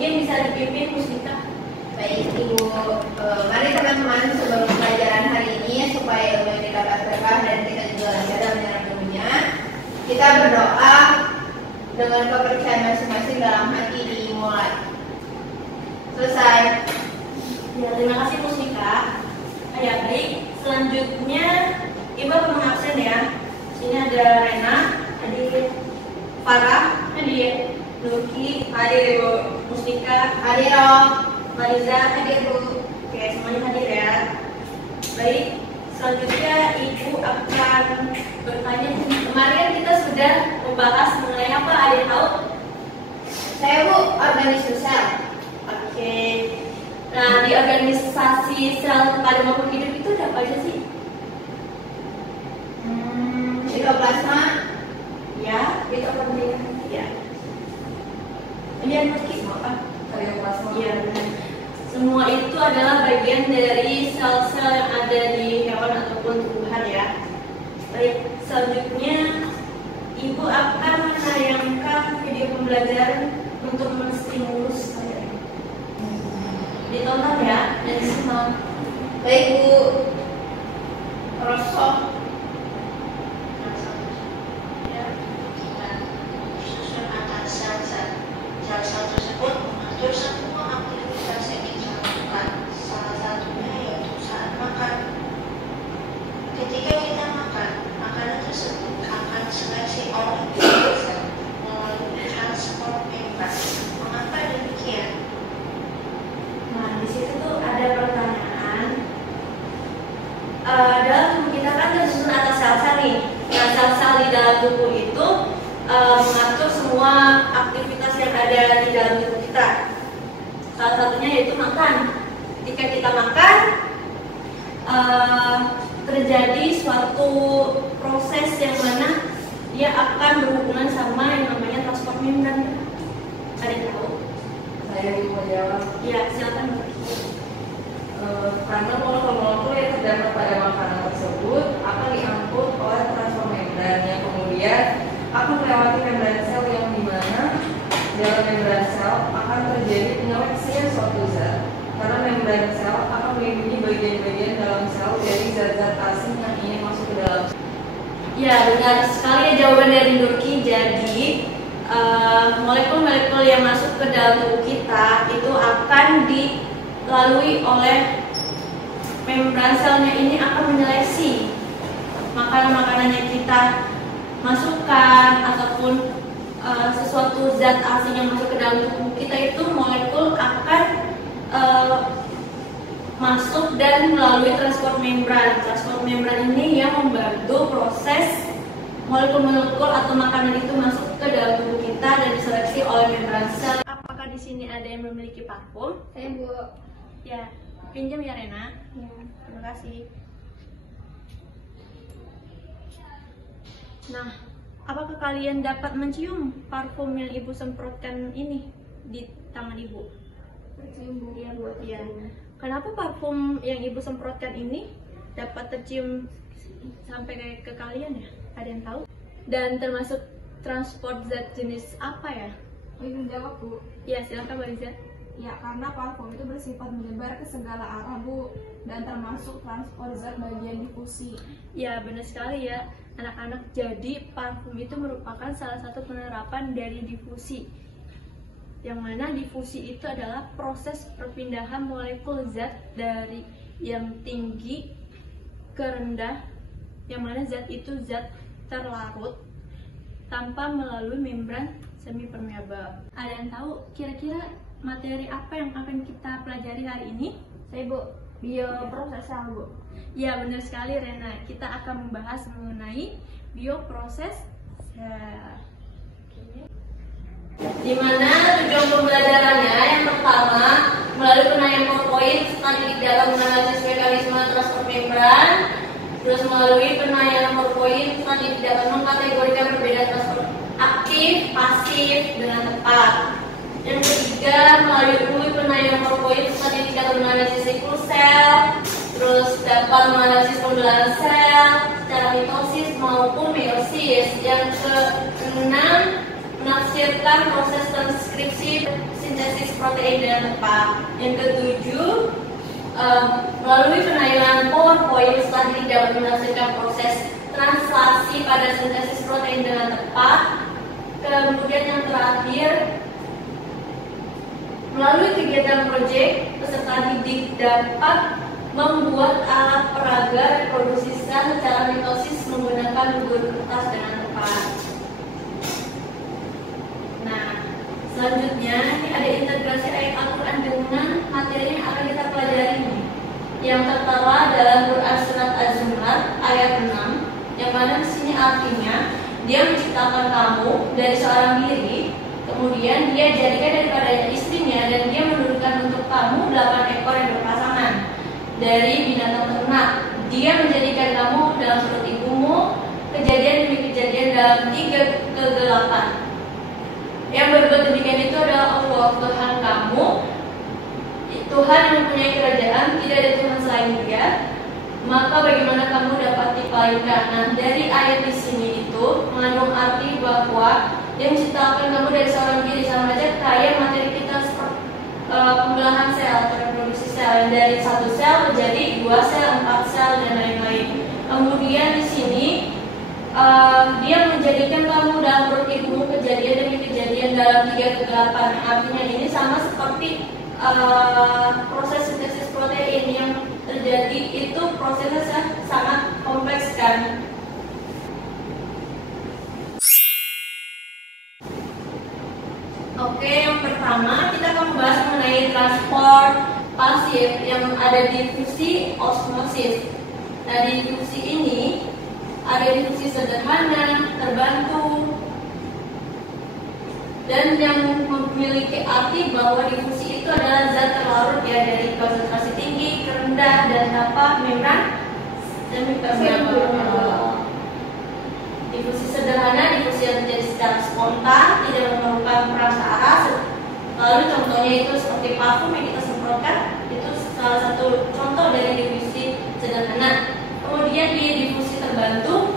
Mungkin bisa dipimpin Mustika. Baik Ibu, mari teman-teman sebelum pelajaran hari ini supaya ilmu ini dapat berkah dan kita juga lancar dalam menyerap ilmunya, kita berdoa dengan kepercayaan masing-masing dalam hati dimulai. Selesai. Ya, terima kasih Mustika. Ya, baik. Selanjutnya Ibu akan absen ya. Sini ada Rena, hadir. Farah, hadir. Luki, hadir Ibu. Mustika, Hadir Om. Mariza, hadir Bu. Oke, semuanya hadir ya. Baik, selanjutnya Ibu akan bertanya. Kemarin kita sudah membahas mengenai apa? Ada yang tahu? Saya Bu, organisasi sel. Oke. Nah, di organisasi sel pada makhluk hidup itu ada apa aja sih? Sitoplasma. Ya, itu apa namanya? Ya. Ini yang Luki mau apa? Sitoplasma. Iya, benar. Semua itu adalah bagian dari sel-sel yang ada di hewan ataupun tumbuhan ya. Baik, selanjutnya Ibu akan menayangkan video pembelajaran untuk menstimulus kalian. Ditonton ya dan disimak. Baik Bu. Rosok. Ya. Susun akan sel-sel. Sel-sel tersebut mengatur semua aktivitas yang kita lakukan. Salah satunya yaitu saat makan. Ketika kita makan, makanan tersebut akan seleksi oleh sel melalui transport membran. Mengapa demikian? Nah, di situ tuh ada pertanyaan. Dalam tubuh kita kan tersusun atas sel-sel nih. Nah, sel-sel di dalam tubuh itu mengatur semua aktivitas yang ada di dalam tubuh kita. Salah satunya yaitu makan. Ketika kita makan, terjadi suatu proses yang mana dia akan berhubungan sama yang namanya transport membran. Ada yang tahu? Saya mau jawab. Ya, silakan. Karena molekul-molekul yang terdapat pada makanan tersebut akan diangkut oleh transport membran yang kemudian akan melewati membran sel yang dimana dalam membran sel akan terjadi penyeleksian suatu zat karena membran sel akan melindungi bagian-bagian dalam sel dari zat-zat asing yang ingin masuk ke dalam. Ya, benar sekali ya jawaban dari Nurki. Jadi molekul-molekul yang masuk ke dalam tubuh kita itu akan dilalui oleh membran selnya. Ini akan menyeleksi makanan-makanan yang kita masukkan ataupun sesuatu zat asing yang masuk ke dalam tubuh kita. Itu molekul akan masuk dan melalui transport membran. Transport membran ini yang membantu proses molekul-molekul atau makanan itu masuk ke dalam tubuh kita dan diseleksi oleh membran sel. Apakah di sini ada yang memiliki parfum? Saya Bu. Ya, pinjam ya Rena. Ya. Terima kasih. Nah, apakah kalian dapat mencium parfum yang Ibu semprotkan ini di tangan Ibu? Tercium Bu. Iya Bu. Iya. Kenapa parfum yang Ibu semprotkan ini dapat tercium sampai ke kalian ya? Ada yang tahu? Dan termasuk transport zat jenis apa ya? Ingin jawab Bu. Ya, silakan Mbak Liza. Ya, karena parfum itu bersifat menyebar ke segala arah Bu, dan termasuk transport zat bagian difusi. Ya, benar sekali ya anak-anak. Jadi parfum itu merupakan salah satu penerapan dari difusi, yang mana difusi itu adalah proses perpindahan molekul zat dari yang tinggi ke rendah, yang mana zat itu zat terlarut tanpa melalui membran semi permeabel. Ada yang tahu kira-kira materi apa yang akan kita pelajari hari ini? Saya Bu, bioproses sel Bu. Ya, benar sekali Rena. Kita akan membahas mengenai bioproses sel. Di mana tujuan pembelajarannya yang pertama melalui penanya PowerPoint serta didik dalam menganalisis mekanisme transport membran, terus melalui penanya PowerPoint serta didik dalam mengkategorikan perbedaan transport aktif, pasif dengan tepat. Yang ketiga melalui penanya PowerPoint serta didik dalam menganalisis siklus sel, terus dapat menganalisis pembelahan sel secara mitosis maupun meiosis. Yang keenam menafsirkan proses transkripsi sintesis protein dengan tepat. Yang ketujuh, melalui penailan PowerPoint strategi dapat menghasilkan proses translasi pada sintesis protein dengan tepat. Kemudian yang terakhir, melalui kegiatan proyek, peserta didik dapat membuat alat peraga reproduksi sel secara mitosis menggunakan gugur kertas dengan tepat. Nah, selanjutnya ini ada integrasi ayat Al-Quran dengan materi yang akan kita pelajari ini, yang tertera dalam Quran Surat Az-Zumar ayat 6, yang mana di sini artinya dia menciptakan kamu dari seorang diri, kemudian dia jadikan daripadanya istrinya, dan dia menurunkan untuk kamu 8 ekor yang berpasangan dari binatang ternak. Dia menjadikan kamu dalam perut ibumu, kejadian demi kejadian dalam 3 kegelapan. Yang berbuat demikian itu adalah Allah, Tuhan kamu, Tuhan yang mempunyai kerajaan, tidak ada Tuhan selain Dia. Maka bagaimana kamu dapat dipalingkan? Nah, dari ayat di sini itu mengandung arti bahwa dia menciptakan kamu dari seorang diri, sama aja kayak materi kita seperti pembelahan sel, reproduksi sel, dari 1 sel menjadi 2 sel, 4 sel, dan lain-lain. Kemudian di sini dia menjadikan kamu dalam perut ibumu, kejadian demi kejadian dalam 3 kegelapan. Artinya ini sama seperti proses sintesis protein yang terjadi, itu prosesnya sangat kompleks kan. Oke, yang pertama kita akan membahas mengenai transport pasif yang ada di difusi osmosis. Nah, di difusi ini ada difusi sederhana, terbantu, dan yang memiliki arti bahwa difusi itu adalah zat terlarut ya, dari konsentrasi tinggi ke rendah dan apa membran semipermeabel. Difusi sederhana, difusi yang terjadi secara spontan, tidak memerlukan prasyarat. Lalu contohnya itu seperti parfum yang kita semprotkan, itu salah satu contoh dari difusi sederhana. Kemudian di difusi terbantu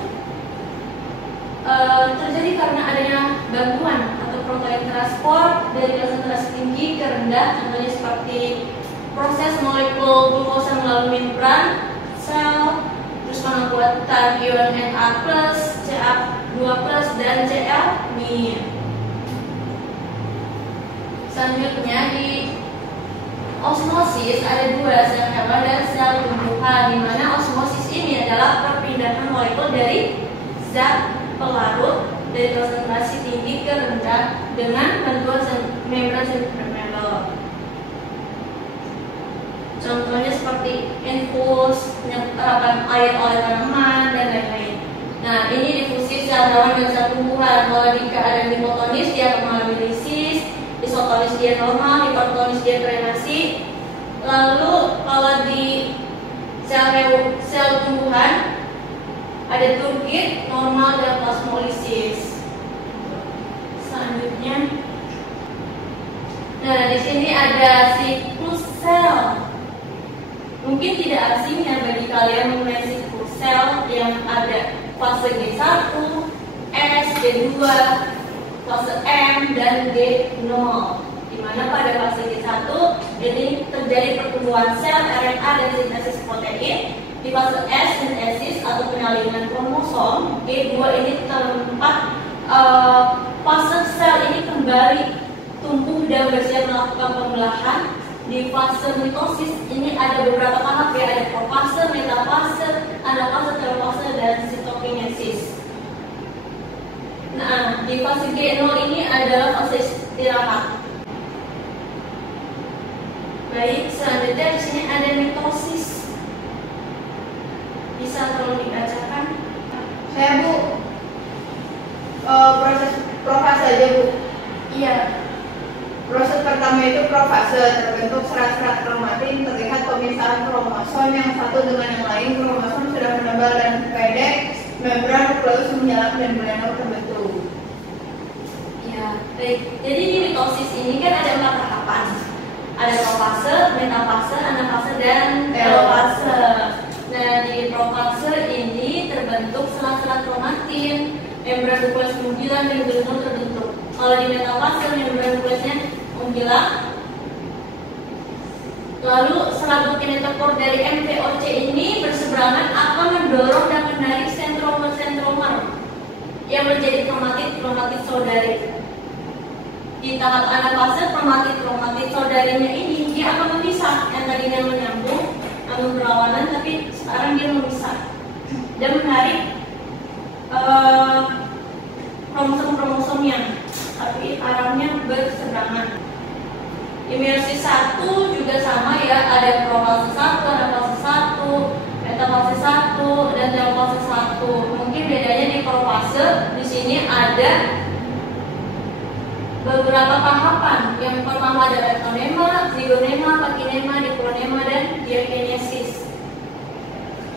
terjadi karena adanya bantuan atau protein transport dari konsentrasi tinggi ke rendah, contohnya seperti proses molekul glukosa melalui membran sel, terus penguatan ion Na+, Ca2+, dan Cl-. Selanjutnya di osmosis ada 2, sel hewan dan sel tumbuhan, di mana osmosis ini adalah perpindahan molekul dari zat pelarut dari konsentrasi tinggi ke rendah dengan bantuan membran semipermeabel. Contohnya seperti infus, penyerapan air oleh tanaman, dan lain-lain. Nah, ini difusi sel hewan dan sel tumbuhan. Kalau di keadaan hipotonis dia akan mengalami lisis, isotonis dia normal, hipertonis dia drenasi. Lalu kalau di sel tumbuhan ada turgid, normal, dan plasmolisis. Selanjutnya, nah di sini ada siklus sel. Mungkin tidak asing ya bagi kalian mengenai siklus sel yang ada fase G1, S, G2, fase M, dan G0. Di mana pada fase G1 ini terjadi pertumbuhan sel, RNA, dan sintesis protein. Di fase S, sintesis atau penyalinan kromosom. G2 ini tempat fase sel ini kembali tumbuh dan bersiap melakukan pembelahan. Di fase mitosis ini ada beberapa tahap ya, ada profase, metafase, anafase, telofase, dan sitokinesis. Nah, di fase G0 ini adalah fase istirahat. Baik, selanjutnya di sini ada mitosis. Bisa tolong dibacakan? Saya Bu, proses profase aja Bu. Iya. Proses pertama itu profase, terbentuk serat-serat kromatin, terlihat pemisahan kromosom yang satu dengan yang lain. Kromosom sudah menebal dan pendek, membran nukleus menyala dan beranau terbentuk. Ya, baik. Jadi di mitosis ini kan ada 4 tahapan. Ada profase, metafase, anafase, dan telofase. Nah, di profase ini terbentuk serat-serat kromatin, membran nukleus 9 dan beranau terbentuk. Kalau di metafase membran nuklesnya menghilang. Lalu serabut kinetochore dari MVOC ini berseberangan akan mendorong dan menarik sentromer yang menjadi kromatid saudari. Di tahap anafase kromatid saudarinya ini dia akan memisah, yang tadinya menyambung namun berlawanan, tapi sekarang dia memisah dan menarik kromosom-kromosomnya, tapi arahnya berseberangan. Di meiosis 1 juga sama ya, ada profase 1, anafase 1, metafase 1, dan telofase 1. Mungkin bedanya di profase di sini ada beberapa tahapan. Yang pertama ada ektonema, zigonema, pakinema, diplonema, dan diakinesis.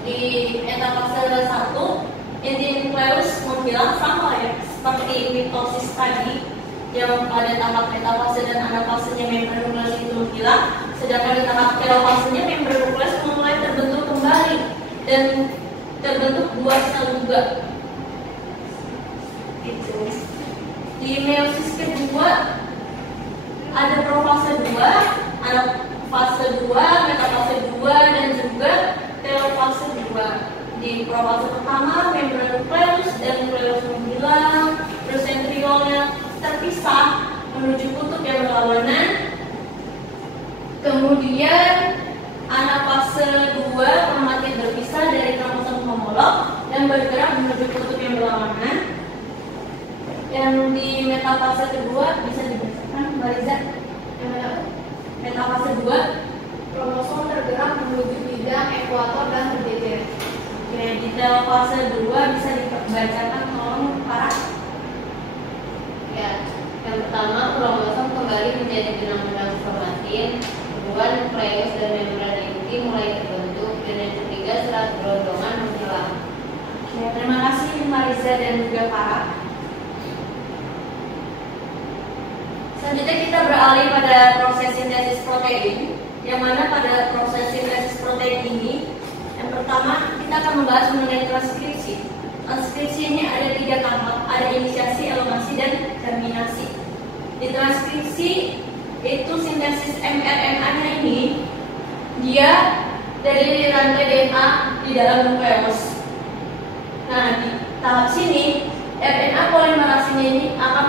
Di metafase 1 inti nukleus menghilang sama ya, seperti mitosis tadi yang pada tahap metafase dan anafasenya membran nukleus itu menghilang, sedangkan di tahap telofasenya membran nukleus mulai terbentuk kembali dan terbentuk buah sel juga. Gitu. Di meiosis kedua ada profase 2, anafase 2, metafase 2, dan juga telofase 2. Di profase pertama membran nukleus dan nukleus menghilang, terus sentriolnya terpisah menuju kutub yang berlawanan. Kemudian anafase 2 kromatid berpisah dari kromosom homolog dan bergerak menuju kutub yang berlawanan. Yang di metafase kedua bisa dibacakan Mbak Riza. Metafase 2 Kromosom tergerak menuju bidang ekuator dan berjejer. Oke, di telofase 2 bisa dibacakan tolong Farah. Ya, yang pertama kromosom kembali menjadi benang-benang kromatin. Kedua, nukleus dan membran inti mulai terbentuk. Dan yang ketiga, serat gelondongan menghilang. Oke, terima kasih Mbak Riza dan juga Farah. Selanjutnya kita beralih pada proses sintesis protein, yang mana pada proses sintesis protein ini, yang pertama kita akan membahas mengenai transkripsi. Transkripsi ini ada 3 tahap, ada inisiasi, elongasi, dan terminasi. Di transkripsi itu sintesis mRNA-nya ini dia dari rantai DNA di dalam nukleus. Nah, di tahap sini RNA polimerasenya ini akan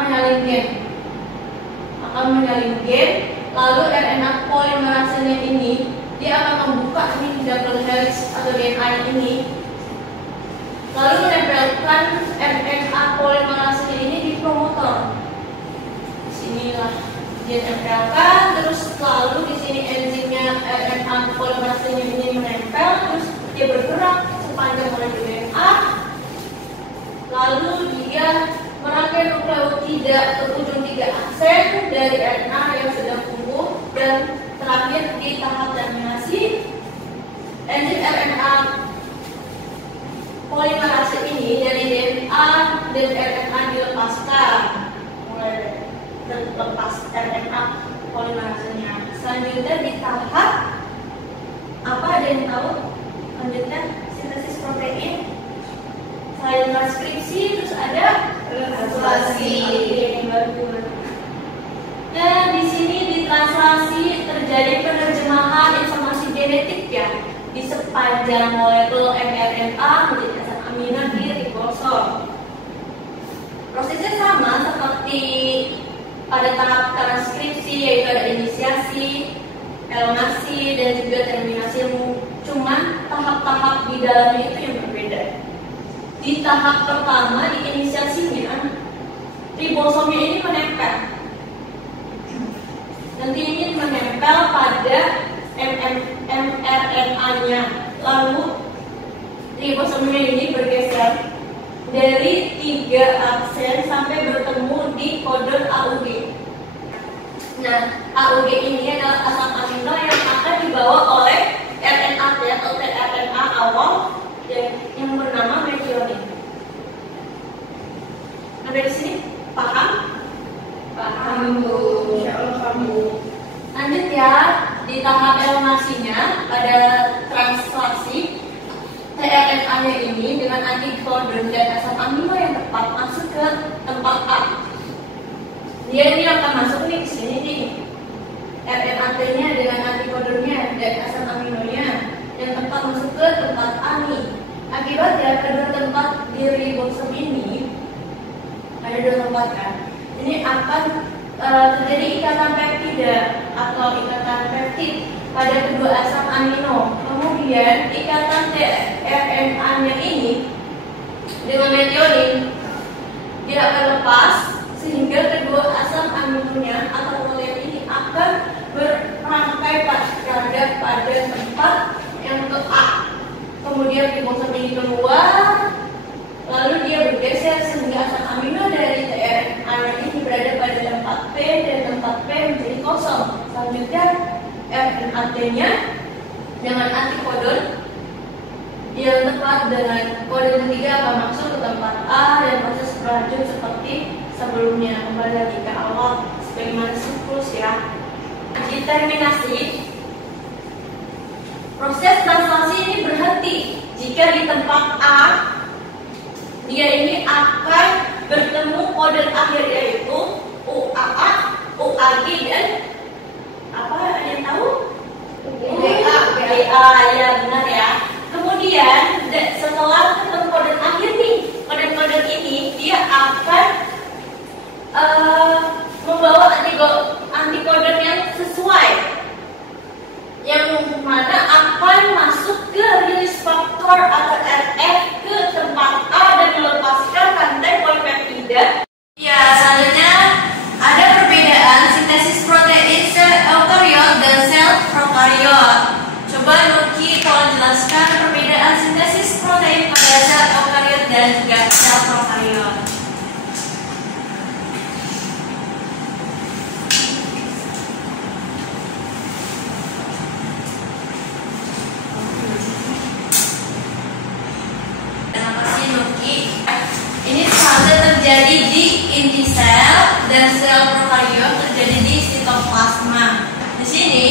mengalih gen, lalu RNA polimerasenya ini dia akan membuka ini double helix atau DNA ini, lalu menempelkan RNA polimerasenya ini di promotor. Sinilah dia tempelkan, terus lalu di sini enzimnya RNA polimerasenya ini menempel, terus dia bergerak sepanjang molekul DNA, lalu dia merangkai nukleotida ke ujung 3 aksen dari RNA yang sedang tumbuh, dan terakhir di tahap terminasi enzim RNA polimerase ini dari DNA dan RNA dilepaskan, mulai terlepas RNA polimerasenya. Selanjutnya di tahap apa, ada yang tahu? Lanjutnya sintesis protein. Selain transkripsi terus ada Translasi. Nah, di sini di translasi terjadi penerjemahan informasi genetik ya di sepanjang molekul mRNA menjadi asam amino di ribosom. Prosesnya sama seperti pada tahap transkripsi, yaitu ada inisiasi, elongasi, dan juga terminasi. Cuman tahap-tahap di dalamnya itu yang berbeda. Di tahap pertama, di inisiasinya, ribosomnya ini menempel. Nanti ini menempel pada mRNA-nya. Lalu ribosomnya ini bergeser dari 3 aksen sampai bertemu di kodon AUG. Nah, AUG ini adalah asam amino yang akan dibawa oleh RNA atau tRNA awal yang bernama methionine. Sampai di sini paham? Paham Bu, insya Allah paham Bu. Lanjut ya, di tahap elongasinya pada translasi tRNA-nya ini dengan antikodon dan asam amino yang tepat masuk ke tempat A. Dia ini akan masuk nih ke sini nih. RNA-nya dengan antikodernya dan asam aminonya yang tempat masuk ke tempat A nih. Akibatnya kedua tempat di ribosom ini ada dua tempat kan. Ini akan terjadi ikatan peptida atau ikatan peptid pada kedua asam amino. Kemudian ikatan tRNA-nya ini dengan methionine dia akan lepas sehingga kedua asam aminonya atau protein ini akan berangkai pada tempat yang ke A. Kemudian ribosom ini keluar, lalu dia bergeser sehingga asam amino dari tRNA ini berada pada tempat P dan tempat P menjadi kosong. Selanjutnya RNA-nya dengan antikodon yang tepat dengan kode ketiga akan masuk ke tempat A dan proses berlanjut seperti sebelumnya. Kembali lagi ke awal sebagaimana siklus ya. Di terminasi, proses translasi ini berhenti jika di tempat A dia ini akan bertemu kode akhir yaitu UAA, UAG dan apa yang tahu? UAA ya benar ya. Kemudian setelah ketemu kode akhir nih, kode-kode ini dia akan membawa antikodon yang sesuai, yang mana akan masuk ke release faktor atau RF ke tempat A dan melepaskan rantai polipeptida. Ya, selanjutnya ada perbedaan sintesis protein sel eukariot dan sel prokariot. Coba Nuki tolong jelaskan perbedaan sintesis protein pada sel eukariot dan juga sel prokariot. Ini fase terjadi di inti sel dan sel prokariot terjadi di sitoplasma. Di sini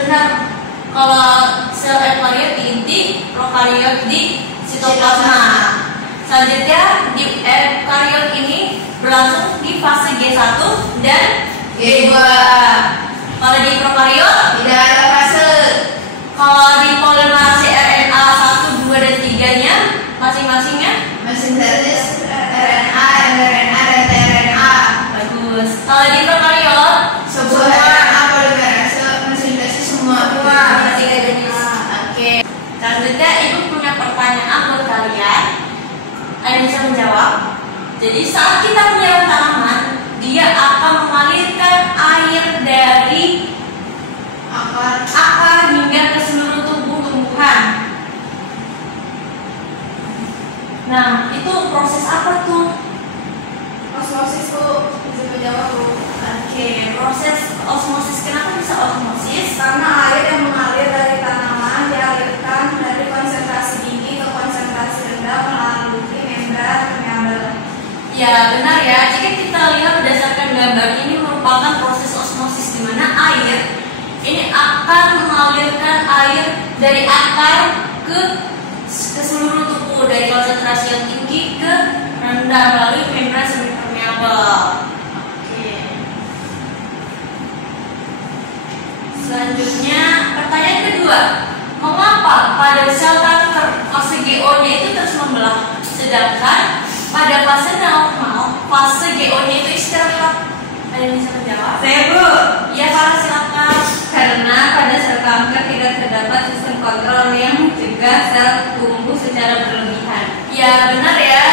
benar kalau sel eukariot di inti, prokariot di sitoplasma. Selanjutnya di eukariot ini berlangsung di fase G1 dan G2. Kalau di prokariot tidak ada fase. Kalau di polimerase RNA 1, 2, dan 3-nya masing-masingnya Sintesis RNA, mRNA, dan tRNA. bagus. Kalau di prokariot Sebuah RNA polimerase mensintesis semua tiga jenis. Oke. Selanjutnya ibu punya pertanyaan buat kalian. Ada yang bisa menjawab? Jadi saat kita menyiram tanaman, dia akan mengalirkan air dari akar hingga ke seluruh tubuh tumbuhan. Nah, itu proses apa tuh? Osmosis Bu, bisa menjawab Bu. Oke, proses osmosis. Kenapa bisa osmosis? Karena air yang mengalir dari tanaman dialirkan dari konsentrasi tinggi ke konsentrasi rendah melalui membran permeabel. Ya, benar ya. Jika kita lihat berdasarkan gambar ini merupakan proses osmosis di mana air ini akan mengalirkan air dari akar ke seluruh tubuh dari konsentrasi yang tinggi ke rendah melalui membran semipermeabel. Oke. Selanjutnya pertanyaan kedua, mengapa pada sel kanker fase GO-nya itu terus membelah, sedangkan pada fase normal fase GO-nya itu istirahat? Ada yang bisa menjawab? Saya Bu. Ya, Farah silakan. Karena pada sel kanker tidak terdapat sistem kontrol yang mencegah sel tumbuh secara berlebihan. Ya benar ya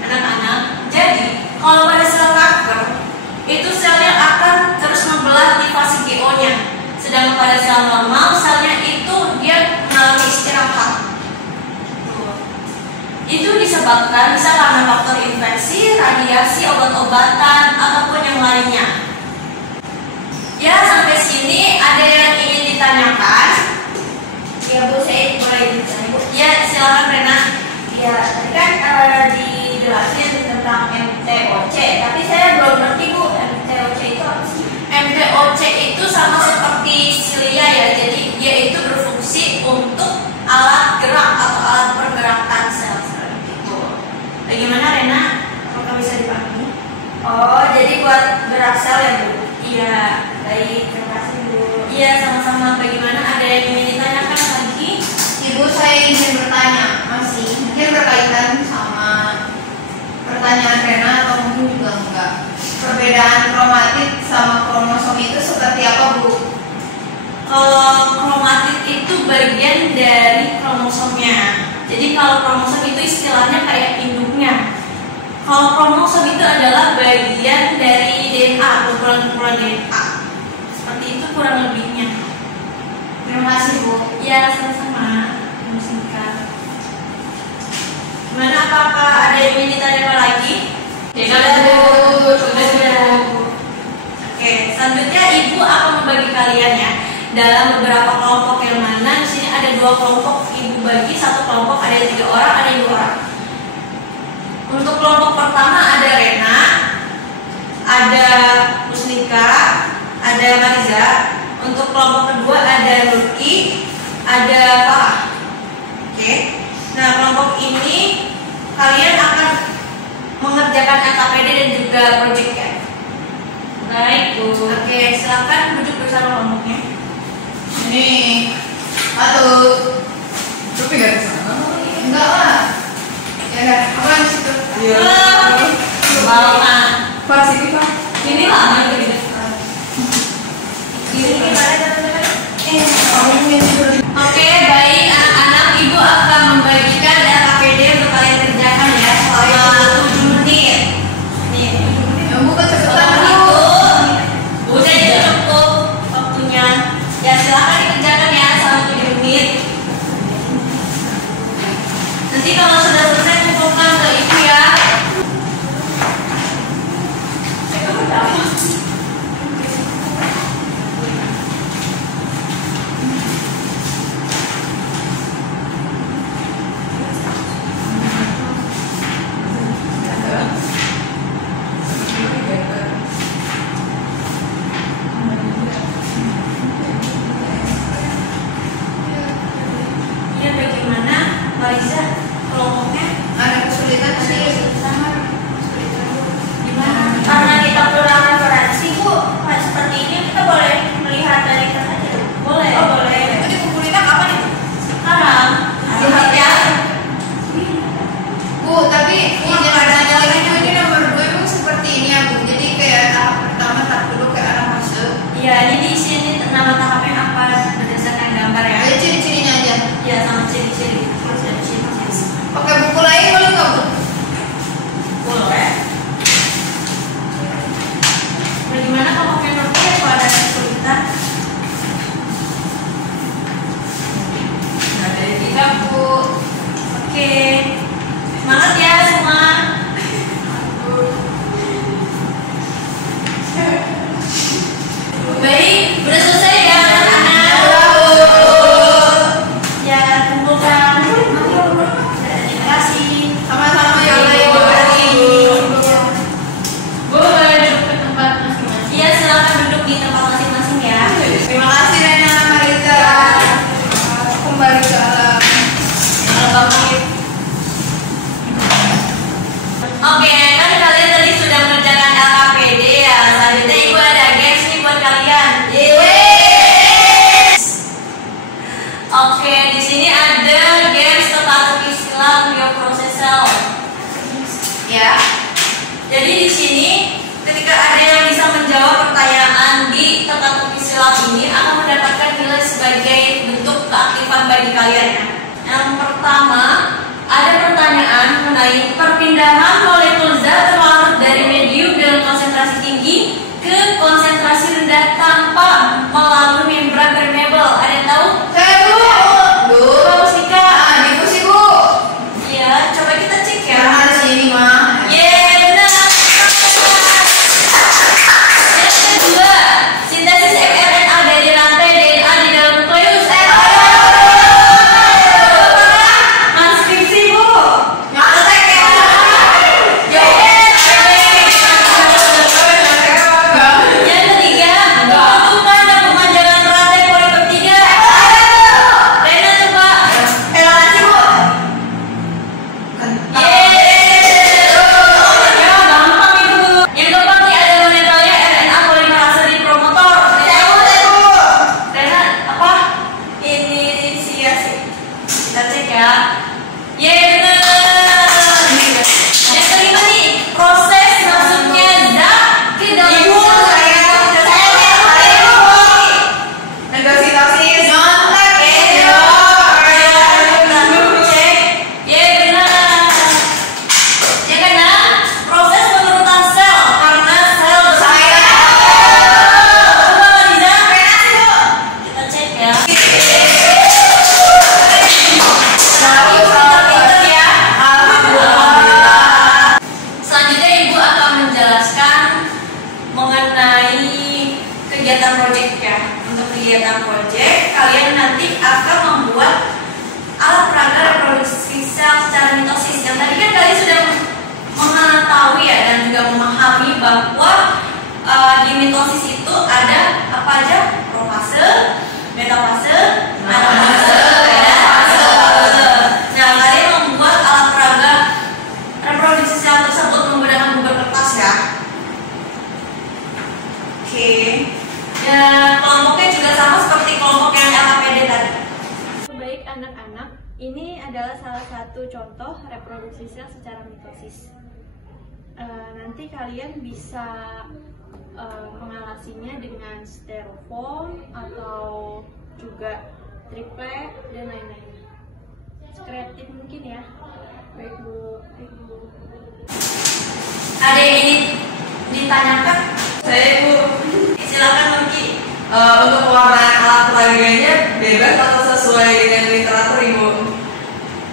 anak-anak. Jadi kalau pada sel kanker itu selnya akan terus membelah di fase GO-nya, sedangkan pada sel normal selnya itu dia mengalami istirahat. Tuh. Itu disebabkan bisa karena faktor infeksi, radiasi, obat-obatan ataupun yang lainnya. Ya, sampai sini ada yang ingin ditanyakan? Ya Bu, saya mulai ditanya Bu. Ya, silakan Rena. Ya, tadi kan dijelasin tentang MTOC, tapi saya belum ngerti Bu, MTOC itu apa sih? MTOC itu sama seperti silia ya, jadi dia itu berfungsi untuk alat gerak atau alat pergerakan sel seperti itu. Bagaimana Rena? Apakah bisa dipahami? Oh, jadi buat gerak sel ya, Bu? Iya, baik, terima kasih Bu. Iya, sama-sama. Bagaimana? Ada yang ingin ditanyakan lagi? Ibu, saya ingin bertanya masih mungkin berkaitan sama pertanyaan Rena atau mungkin juga enggak. Perbedaan kromatid sama kromosom itu seperti apa, Bu? Kalau kromatid itu bagian dari kromosomnya. Jadi kalau kromosom itu istilahnya kayak induknya. Kalau kromosom itu adalah bagian dari DNA, kumpulan-kumpulan DNA. Seperti itu kurang lebihnya. Terima kasih, Bu. Ya, sama-sama. Singkat. Gimana, apakah ada yang ingin ditanyakan lagi? Sudah, Bu. Sudah. Oke, selanjutnya Ibu akan membagi kalian ya dalam beberapa kelompok yang mana di sini ada 2 kelompok. Ibu bagi satu kelompok ada 3 orang, ada 2 orang. Untuk kelompok pertama ada Rena, ada Musnika, ada Mariza. Untuk kelompok kedua ada Lutfi, ada Farah. Oke. Nah, kelompok ini kalian akan mengerjakan LKPD dan juga project ya. Baik, Bu. Oke, silakan duduk bersama kelompoknya. Ini satu. Tapi gak kesana. Enggak lah. Ya udah, apa yang situ? Iya. Lama. Pas ini Pak. Ini lama gitu. Ini gimana teman-teman? Oke, baik anak-anak, Ibu akan membagikan LKPD untuk kalian kerjakan ya selama 7 menit. Nih, 7 menit. Ya, Bu, kecepatan Setelah Bu. itu udah cukup waktunya. Ya silakan dikerjakan ya selama 7 menit. Nanti kalau sudah selesai kumpulkan ke Ibu ya. Iya, bagaimana Mariza kelompoknya? Ada kesulitan sih. Gimana? Karena kita kurang referensi Bu, kayak seperti ini kita boleh melihat dari kita aja. Boleh. Oh boleh. Itu dikumpulinnya kapan itu? Sekarang lihat ya. Bu, tapi izin bertanya lagi Bu, ini nomor 2 emang seperti ini ya Bu. Jadi kayak tahap pertama, tahap kedua kayak arah masuk. Iya, jadi di sini nama tahapnya apa berdasarkan gambar ya? Ada ciri-cirinya aja. Ya, sama ciri-ciri. Terus ada ciri-ciri. Pakai buku lain boleh nggak Bu? Boleh. Bagaimana kalau pakai note ya kalau ada kesulitan? Nah, dari Tidak Bu. Oke. Semangat ya semua. Baik, udah selesai ya anak-anak. Ya, kumpulkan. Terima kasih. Sama-sama ya Bu. Terima kasih. Boleh duduk ke tempat masing-masing. Iya, silakan duduk di tempat masing-masing ya. Terima kasih Rena, Mariza. Kembali ke alam. Bangkit. Oke, kan kalian tadi sudah mengerjakan LKPD ya. Selanjutnya Ibu ada games nih buat kalian. Oke, di sini ada games teka-teki silang bioproses sel. Ya. Jadi di sini ketika ada yang bisa menjawab pertanyaan di teka-teki silang ini akan mendapatkan nilai sebagai bentuk keaktifan bagi kalian ya. Yang pertama, ada pertanyaan mengenai perpindahan molekul zat terlarut dari medium dengan konsentrasi tinggi ke konsentrasi rendah tanpa melalui membran permeable. Ada yang tahu? Saya Bu. Bu. Coba Mustika. Ah, difusi Bu. Iya, coba kita cek ya. Karena ada sini mah. Yeay, benar. Yang kedua, sintesis mRNA dari rantai DNA di dalam nukleus. Transkripsi Bu. Yang ketek ya. Yeay. kegiatan proyek, kalian nanti akan membuat alat peraga reproduksi sel secara mitosis. Yang tadi kan kalian sudah mengetahui ya dan juga memahami bahwa di mitosis itu ada apa aja? Profase, metafase, anafase, dan fase. Nah, kalian membuat alat peraga reproduksi sel tersebut menggunakan bubur kertas ya. Oke. Dan kelompoknya juga sama seperti kelompok yang LKPD tadi. Baik anak-anak, ini adalah salah satu contoh reproduksi sel secara mitosis. Nanti kalian bisa mengalasinya dengan styrofoam atau juga triplek dan lain-lain. Kreatif mungkin ya. Baik Bu. Ada yang ingin ditanyakan? Saya Ibu, Silakan Mungki. untuk warna alat peraganya bebas atau sesuai dengan literatur Ibu?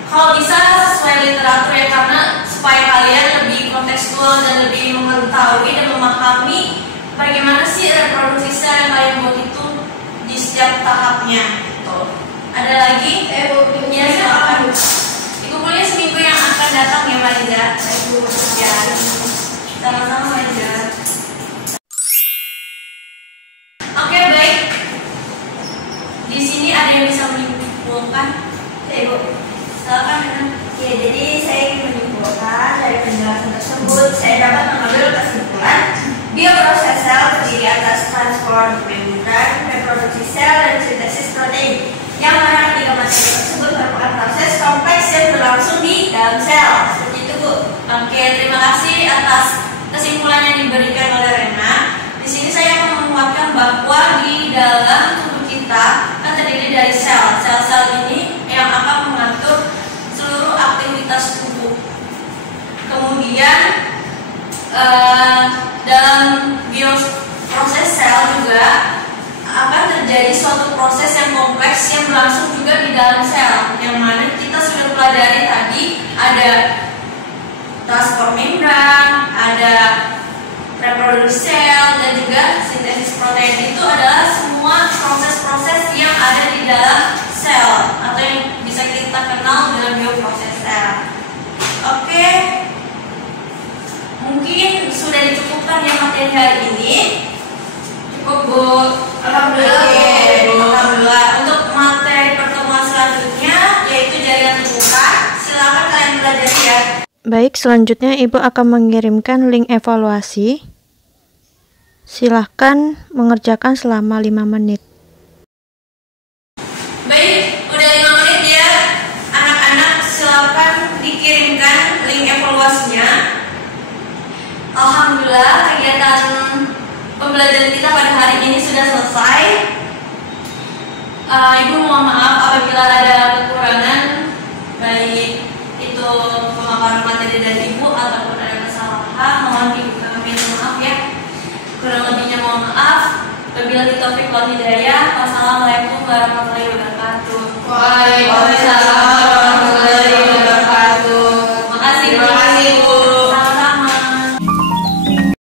Kalau bisa sesuai literatur ya, karena supaya kalian lebih kontekstual dan lebih mengetahui dan memahami bagaimana sih reproduksi sel yang kalian buat itu di setiap tahapnya. Gitu. Ada lagi? Ya, silakan. Ibu kuliah seminggu yang akan datang ya Mariza. Ya, sama-sama Mariza. Oke, baik. Di sini ada yang bisa menyimpulkan? Ibu. Silakan. Ya, jadi saya ingin menyimpulkan dari penjelasan tersebut, saya dapat mengambil kesimpulan bioproses sel terdiri atas transport membran, reproduksi sel, dan sintesis protein. Yang mana ketiga materi tersebut merupakan proses kompleks yang berlangsung di dalam sel. Seperti itu, Bu. Oke, terima kasih atas kesimpulan yang diberikan oleh Rena. Di sini saya akan menguatkan bahwa di dalam tubuh kita kan terdiri dari sel. Sel-sel ini yang akan mengatur seluruh aktivitas tubuh. Kemudian dalam bioproses sel juga akan terjadi suatu proses yang kompleks yang berlangsung juga di dalam sel, yang mana kita sudah pelajari tadi ada transport membran, ada reproduksi sel, dan juga sintesis protein. Itu adalah semua proses-proses yang ada di dalam sel atau yang bisa kita kenal dengan bioproses sel. Oke, mungkin sudah dicukupkan ya materi hari ini. Cukup Bu. Alhamdulillah. Alhamdulillah. Untuk materi pertemuan selanjutnya yaitu jaringan terbuka, silakan kalian belajar ya. Baik, selanjutnya Ibu akan mengirimkan link evaluasi. Silahkan mengerjakan selama 5 menit. Baik, udah 5 menit ya. Anak-anak silakan dikirimkan link evaluasinya. Alhamdulillah, kegiatan pembelajaran kita pada hari ini sudah selesai. Ibu mohon maaf apabila ada kekurangan, baik itu pemaparan materi dari Ibu ataupun ada kesalahan, mohon kami maaf ya. Kurang lebihnya mohon maaf. Wabillahi taufiq wal hidayah. Wassalamualaikum warahmatullahi wabarakatuh. Waalaikumsalam.